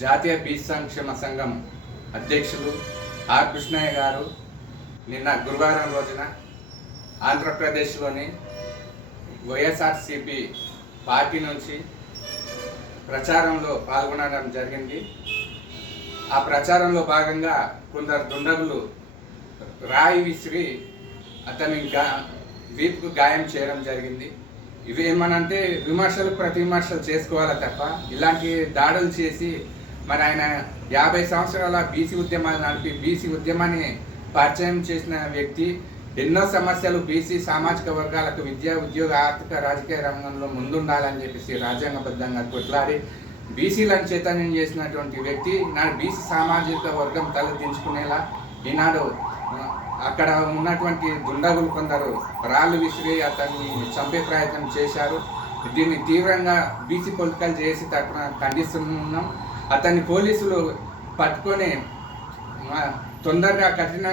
జాతీయ బీచ్ సంక్షేమ సంఘం అధ్యక్షులు ఆర్ కృష్ణయ్య గారు నిన్న గురువారం రోజున ఆంధ్రప్రదేశ్లోని వైఎస్ఆర్సిపి పార్టీ నుంచి ప్రచారంలో పాల్గొనడం జరిగింది. ఆ ప్రచారంలో భాగంగా కొందరు దుండగులు రాయి విసిరి అతని గా వీపుకు గాయం చేయడం జరిగింది. ఇవి ఏమనంటే విమర్శలు ప్రతి విమర్శలు చేసుకోవాలి తప్ప ఇలాంటి దాడులు చేసి మరి ఆయన యాభై సంవత్సరాల బీసీ ఉద్యమాలు నడిపి బీసీ ఉద్యమాన్ని పరిచయం చేసిన వ్యక్తి ఎన్నో సమస్యలు బీసీ సామాజిక వర్గాలకు విద్యా ఉద్యోగ ఆర్థిక రాజకీయ రంగంలో ముందుండాలని చెప్పేసి రాజ్యాంగబద్ధంగా కొట్లాడి బీసీలను చైతన్యం చేసినటువంటి వ్యక్తి నాడు బీసీ సామాజిక వర్గం తలదించుకునేలా ఈనాడు అక్కడ ఉన్నటువంటి దుండగులు కొందరు రాళ్ళు విసిరి అతన్ని చంపే ప్రయత్నం చేశారు. దీన్ని తీవ్రంగా బీసీ పొలిటికల్ చేసి తరఫున ఖండిస్తున్నాం. అతన్ని పోలీసులు పట్టుకొని తొందరగా కఠిన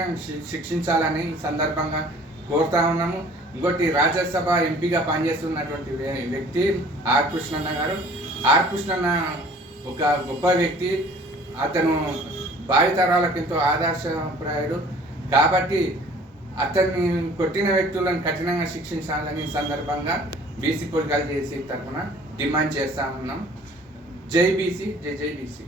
శిక్షించాలని సందర్భంగా కోరుతా ఉన్నాము. ఇంకోటి రాజ్యసభ ఎంపీగా పనిచేస్తున్నటువంటి వ్యక్తి ఆర్ కృష్ణన్న గారు. ఆర్ కృష్ణన్న ఒక గొప్ప వ్యక్తి. అతను భావితరాలకు ఎంతో ఆదర్శప్రాయుడు. కాబట్టి అతన్ని కొట్టిన వ్యక్తులను కఠినంగా శిక్షించాలని సందర్భంగా బీసీ పొలికలు చేసి తరఫున డిమాండ్ చేస్తా ఉన్నాం. జై బీసీ జై జై బీసీ